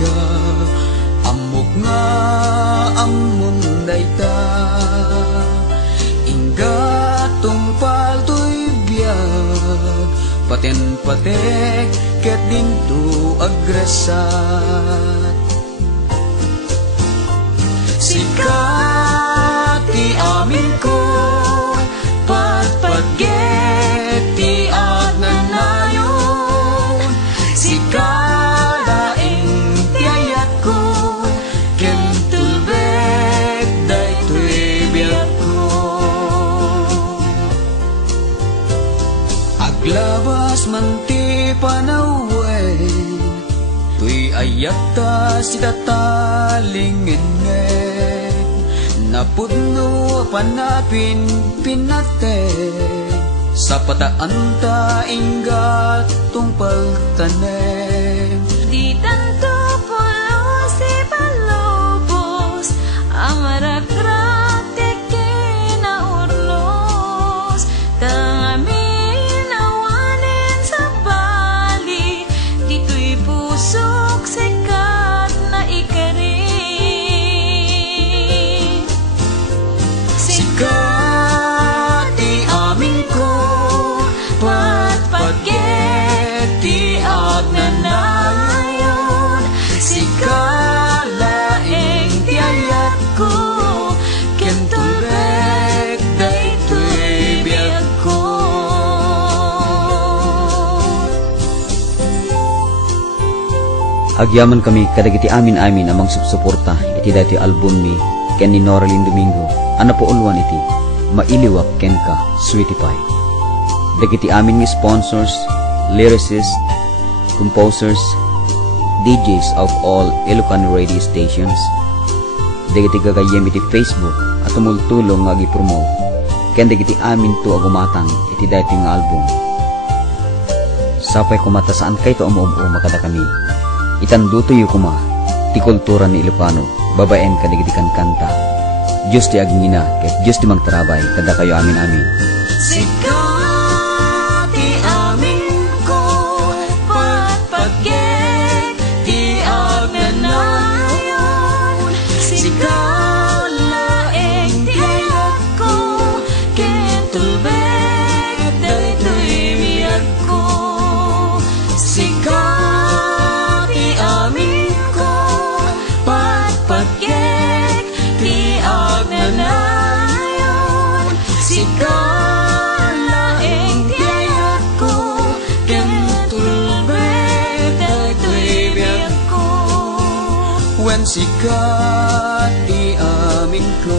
ka amok nga amon dayta inggatong paltoy biyag paten-patek ket dinto agrasat sikat ti amin ko patpatget ti agnanayon sikalaing ti ayat ko ken tulbek daytoy biag ko aglabas man ti panaway tuy ayat ta si tatalingin napudno panapin pinate sa pataan ta inggat tong pagtanem di tanto pulos si palubos amarakrat kinaurlos tangamin awanin sa bali dito'y pusok sikat na ikari sikat ti amin ko patpatget ti agnanayon sikalaing ti ayat ko ken tulbek daytoy biag ko agyaman kami kadagiti amin-amin amang supsuporta iti dati album ni ken ni Noralyn Domingo ano po ulwan iti mailiwak ken ka Sweetie Pie dagiti amin ni sponsors lyricists composers DJs of all Ilocano radio stations dagiti gagayem iti Facebook at tumultulong nga gi-promote ken dagiti amin to agumatang iti dati nga album sapay kumata saan kay to umuubo makada kami itanduto yu kuma ti kultura ni Ilocano babaen kadagiti kan kanta Diyos ti agngina ket Diyos ti magtarabay kada kayo amin-amin sikat ti amin ko patpatget ti agnanayon sikalaing ti ayat ko ken tulbek daytoy biag ko sikat ti amin ko patpatget ti agnanayon sikalaing ti ayat ko ken tulbek daytoy biag ko wen sikat ti amin ko